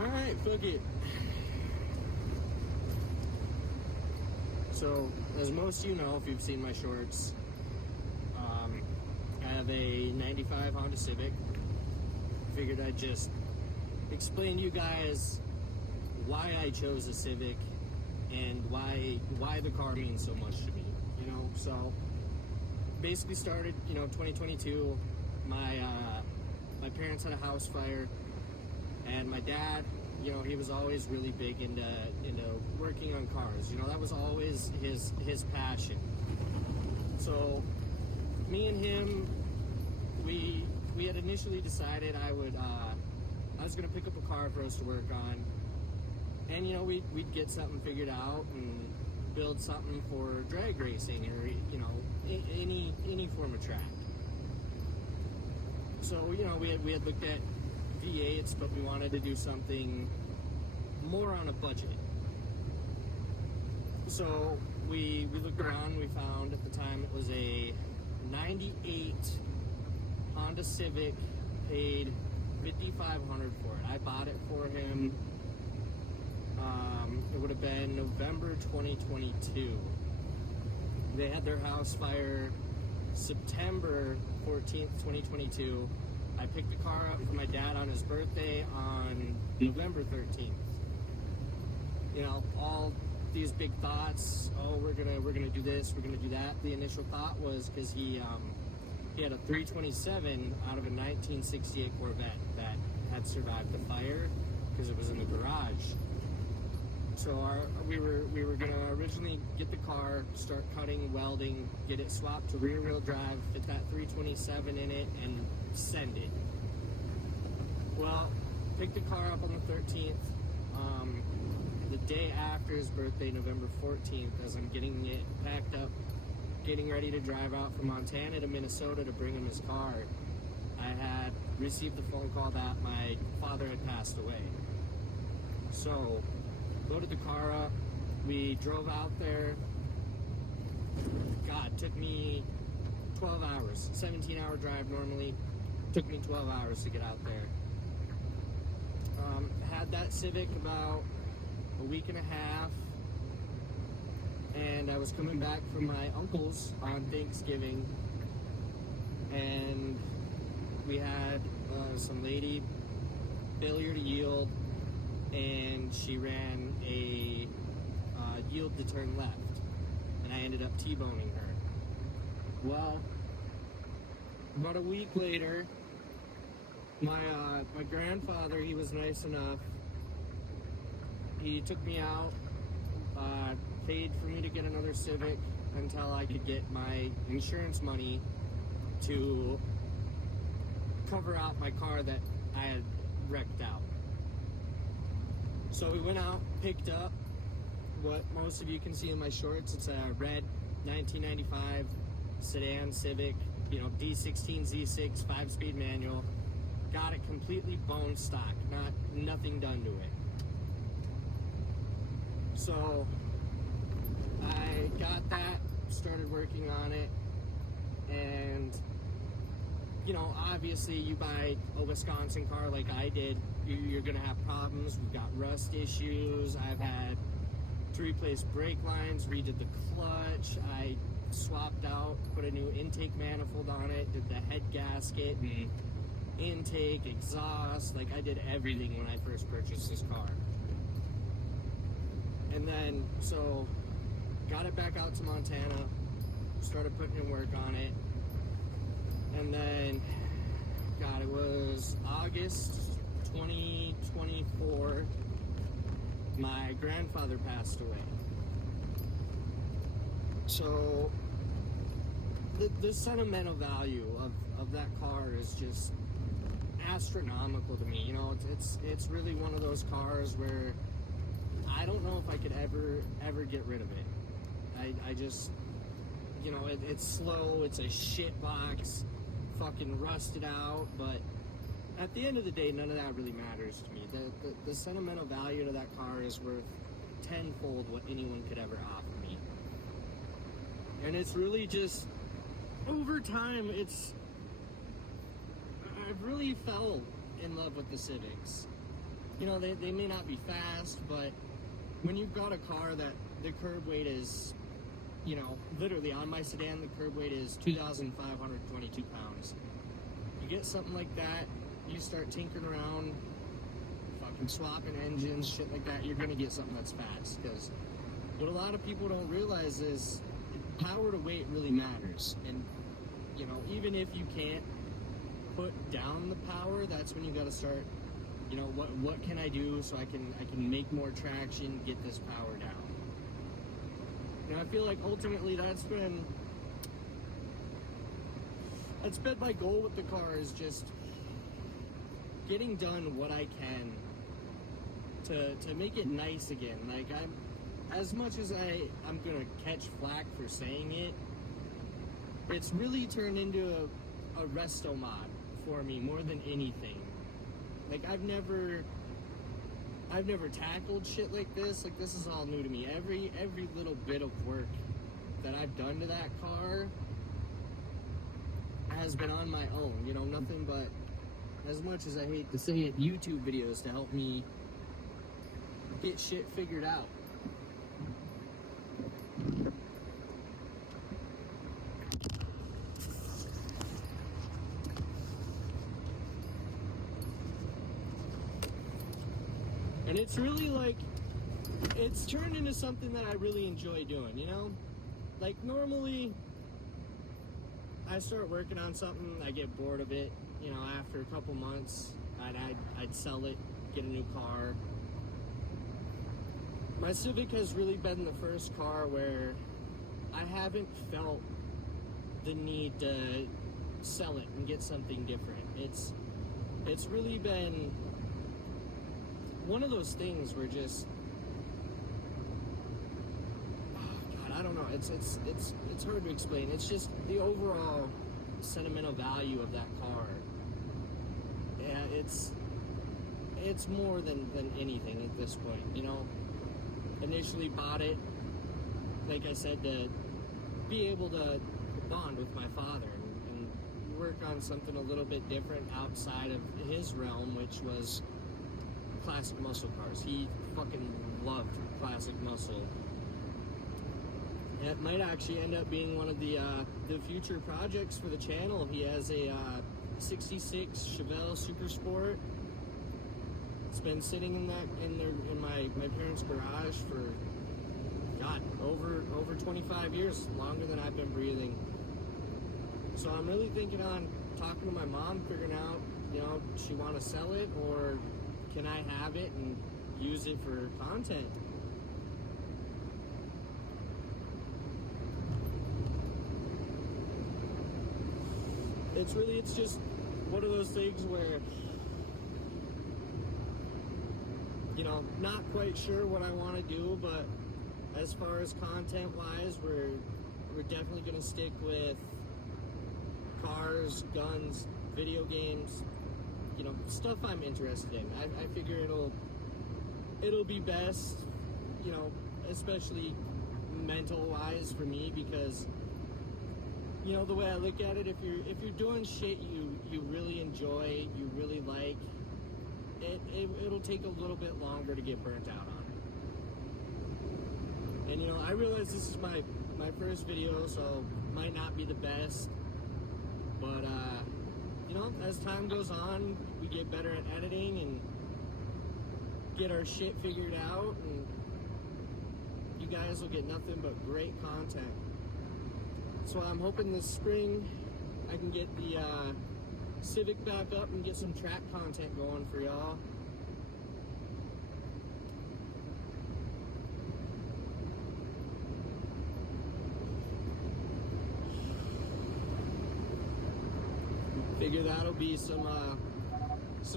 Alright, fuck it. So, as most of you know, if you've seen my shorts, I have a 95 Honda Civic. Figured I'd just explain to you guys why I chose a Civic and why the car means so much to me, you know. So basically started, 2022. My parents had a house fire, and my dad, he was always really big into working on cars. That was always his passion. So me and him, we had initially decided I was gonna pick up a car for us to work on, and we'd get something figured out and build something for drag racing or any form of track. So we had looked at V8s, but we wanted to do something more on a budget. So we looked around. We found at the time it was a 98 Honda Civic, paid $5,500 for it. I bought it for him. It would have been November 2022. They had their house fire September 14th, 2022. I picked the car up for my dad on his birthday on November 13th. All these big thoughts. Oh, we're gonna do this. We're gonna do that. The initial thought was because he had a 327 out of a 1968 Corvette that had survived the fire because it was in the garage. So we were gonna originally get the car, start cutting, welding, get it swapped to rear wheel drive, fit that 327 in it, and send it. Well, picked the car up on the 13th. The day after his birthday, November 14th, as I'm getting it packed up, getting ready to drive out from Montana to Minnesota to bring him his car, I had received the phone call that my father had passed away. So loaded the car up, we drove out there. God, it took me 12 hours, 17-hour drive normally. Took me 12 hours to get out there. Had that Civic about a week and a half, and I was coming back from my uncle's on Thanksgiving, and we had some lady failure to yield, and she ran a yield to turn left, and I ended up T-boning her. Well, about a week later, my grandfather, he was nice enough. He took me out, paid for me to get another Civic until I could get my insurance money to cover out my car that I had wrecked out. So we went out, picked up what most of you can see in my shorts. It's a red 1995 sedan Civic, D16 Z6 5-speed manual. Got it completely bone stock, nothing done to it. So I got that, started working on it, and obviously you buy a Wisconsin car like I did, you're gonna have problems. We've got rust issues. I've had to replace brake lines, redid the clutch. I swapped out, put a new intake manifold on it, did the head gasket, intake, exhaust. Like, I did everything when I first purchased this car. And then, so, got it back out to Montana, started putting in work on it, and then, God, it was August 2024, my grandfather passed away. So, the sentimental value of that car is just astronomical to me. It's really one of those cars where I don't know if I could ever get rid of it. I just, it's slow, it's a shit box, fucking rusted out, but at the end of the day, none of that really matters to me. The sentimental value to that car is worth tenfold what anyone could ever offer me. And it's really just, over time, I've really fell in love with the Civics. you know, they may not be fast, but when you've got a car that the curb weight is, you know, literally on my sedan, the curb weight is 2,522 pounds. You get something like that, you start tinkering around, fucking swapping engines, shit like that, you're gonna get something that's fast. Because what a lot of people don't realize is power to weight really matters. And, you know, even if you can't put down the power, that's when you gotta start, you know, what can I do so I can make more traction, get this power down. And I feel like ultimately that's been my goal with the car, is just getting done what I can to make it nice again. Like, as much as I'm gonna catch flack for saying it, it's really turned into a resto mod for me more than anything. Like, I've never tackled shit like this. Like, this is all new to me. Every little bit of work that I've done to that car has been on my own. You know, nothing but, as much as I hate to say it, YouTube videos to help me get shit figured out. And it's really like, it's turned into something that I really enjoy doing, you know? Like, normally, I start working on something, I get bored of it, you know, after a couple months, I'd sell it, get a new car. My Civic has really been the first car where I haven't felt the need to sell it and get something different. It's really been one of those things where just, oh God, I don't know. It's hard to explain. It's just the overall sentimental value of that car. Yeah, it's more than anything at this point. You know, initially bought it, like I said, to be able to bond with my father and work on something a little bit different outside of his realm, which was classic muscle cars. He fucking loved classic muscle. It might actually end up being one of the future projects for the channel. He has a 66 Chevelle Super Sport. It's been sitting in my parents' garage for, God, over 25 years, longer than I've been breathing. So I'm really thinking on talking to my mom, figuring out, you know, does she want to sell it, or can I have it and use it for content? It's just one of those things where, you know, not quite sure what I want to do, but as far as content wise, we're definitely going to stick with cars, guns, video games, you know, stuff I'm interested in. I figure it'll be best, you know, especially mental wise for me, because, you know, the way I look at it, if you're doing shit you really enjoy, you really like, it'll take a little bit longer to get burnt out on it. And, you know, I realize this is my first video, so might not be the best, but you know, as time goes on, we get better at editing and get our shit figured out, and you guys will get nothing but great content. So I'm hoping this spring I can get the Civic back up and get some track content going for y'all. Figure that'll be some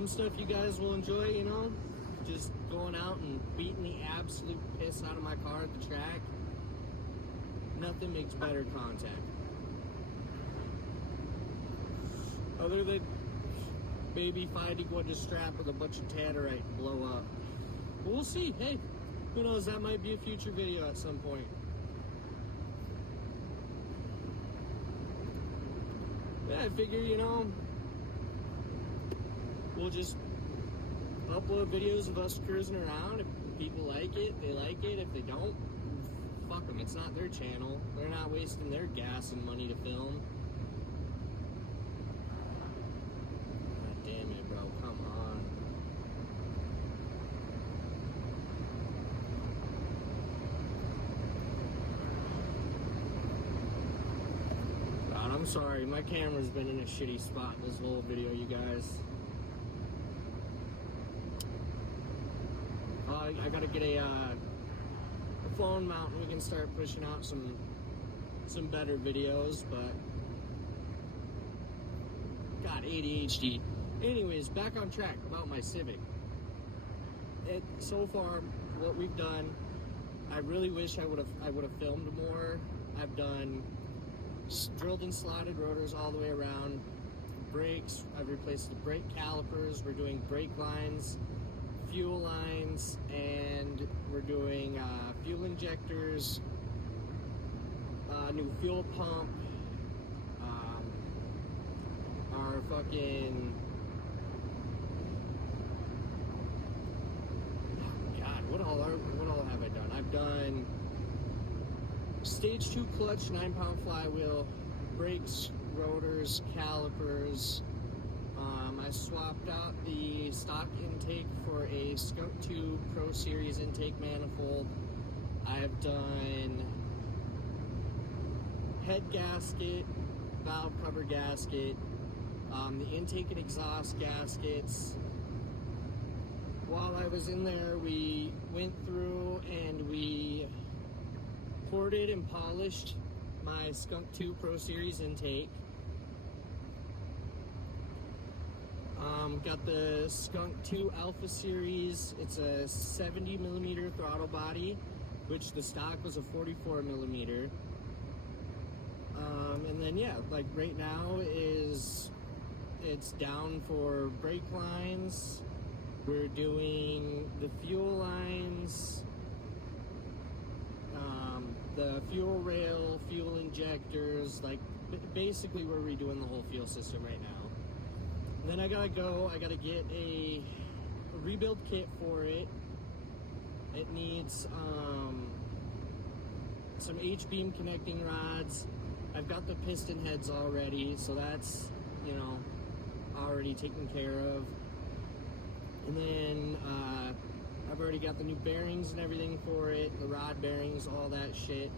stuff you guys will enjoy, you know? Just going out and beating the absolute piss out of my car at the track. Nothing makes better content. Other than maybe finding one to strap with a bunch of tannerite and blow up. But we'll see. Hey, who knows? That might be a future video at some point. Yeah, I figure, you know, we'll just upload videos of us cruising around. If people like it, they like it. If they don't, fuck them. It's not their channel. They're not wasting their gas and money to film. God damn it, bro. Come on. God, I'm sorry. My camera's been in a shitty spot this whole video, you guys. I gotta get a phone mount and we can start pushing out some better videos, but God, ADHD. Anyways, back on track about my Civic. So far, what we've done, I really wish I would have filmed more. I've done drilled and slotted rotors all the way around. Brakes, I've replaced the brake calipers. We're doing brake lines, fuel lines, and we're doing fuel injectors, new fuel pump, our fucking, God, what all have I done? I've done stage 2 clutch, 9-pound flywheel, brakes, rotors, calipers. I swapped out the stock intake for a Skunk 2 Pro Series intake manifold. I've done head gasket, valve cover gasket, the intake and exhaust gaskets. While I was in there, we went through and we ported and polished my Skunk 2 Pro Series intake. Got the Skunk 2 Alpha Series. It's a 70 millimeter throttle body, which the stock was a 44 millimeter. And then yeah, like right now it's down for brake lines. We're doing the fuel lines, the fuel rail, fuel injectors. Like basically we're redoing the whole fuel system right now. And then I gotta get a rebuild kit for it. It needs some H-beam connecting rods. I've got the piston heads already, so that's, you know, already taken care of. And then I've already got the new bearings and everything for it, the rod bearings, all that shit.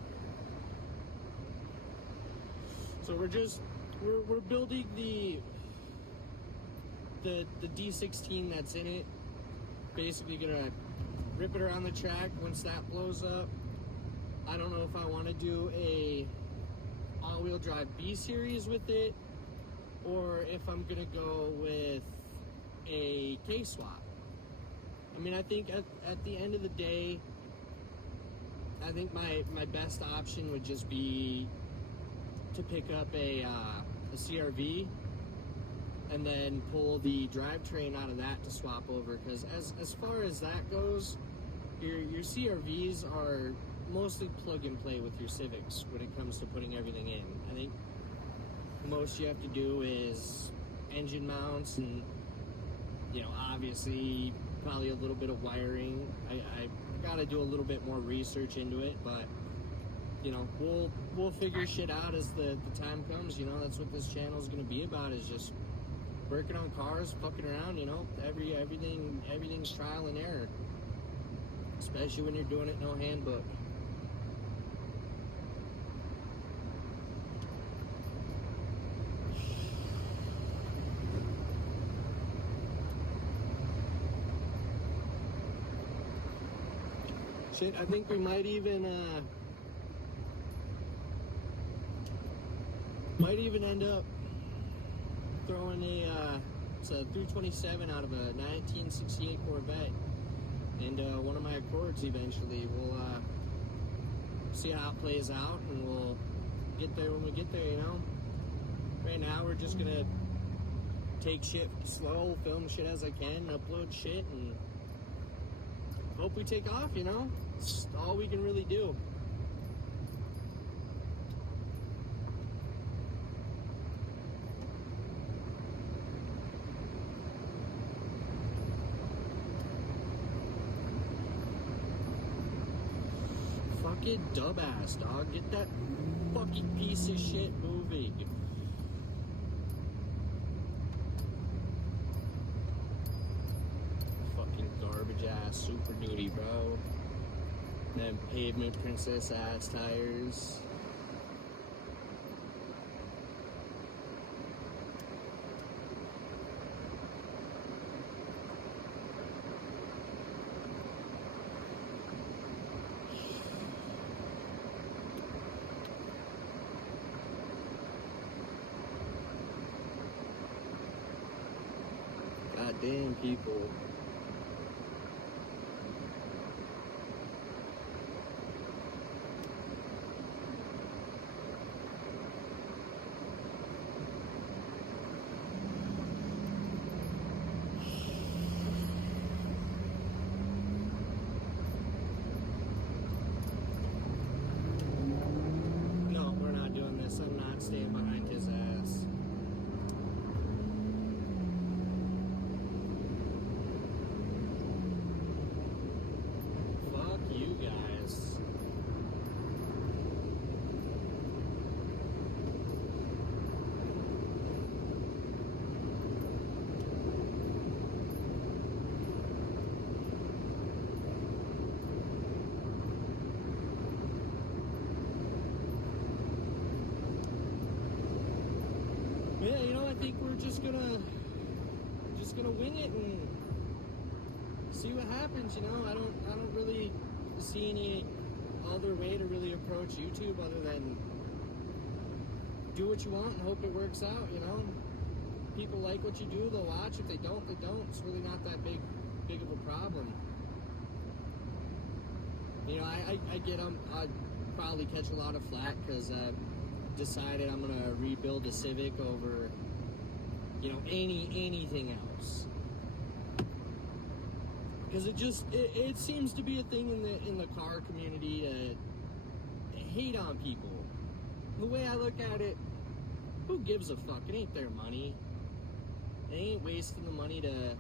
So we're building the D16 that's in it. Basically gonna rip it around the track once that blows up. I don't know if I want to do a all-wheel drive B series with it, or if I'm gonna go with a K-swap. I mean, I think at the end of the day, I think my best option would just be to pick up a CRV and then pull the drivetrain out of that to swap over, because as far as that goes, your CRVs are mostly plug and play with your Civics when it comes to putting everything in. I think most you have to do is engine mounts and, you know, obviously probably a little bit of wiring. I gotta do a little bit more research into it, but you know, we'll figure shit out as the time comes. You know, that's what this channel is gonna be about, is just working on cars, fucking around. You know, everything's trial and error, especially when you're doing it no handbook. Shit, I think we might even end up throwing it's a 327 out of a 1968 Corvette, and one of my Accords eventually. We'll see how it plays out, and we'll get there when we get there, you know? Right now, we're just gonna take shit slow, film shit as I can, upload shit, and hope we take off, you know? It's all we can really do. fucking dumbass, dog. Get that fucking piece of shit moving. Fucking garbage ass Super Duty, bro. Then pavement princess ass tires. Goddamn people. No, we're not doing this. I'm not staying behind his ass. Fuck you guys. Yeah, you know, I think we're just gonna wing it and see what happens. You know, I don't really see any other way to really approach YouTube other than do what you want and hope it works out. You know, people like what you do, they'll watch. If they don't, they don't. It's really not that big of a problem. You know, I get I'd probably catch a lot of flack because decided I'm gonna rebuild a Civic over, you know, anything else, because it seems to be a thing in the car community to hate on people. The way I look at it, who gives a fuck? It ain't their money. They ain't wasting the money to,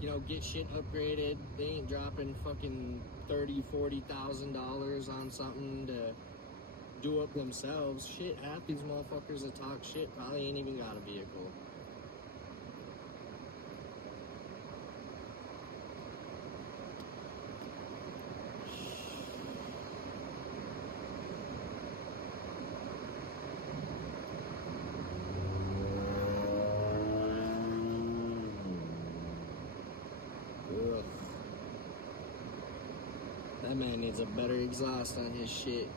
you know, get shit upgraded. They ain't dropping fucking $30,000-$40,000 on something to do up themselves. Shit, half these motherfuckers that talk shit probably ain't even got a vehicle. Ugh. That man needs a better exhaust on his shit.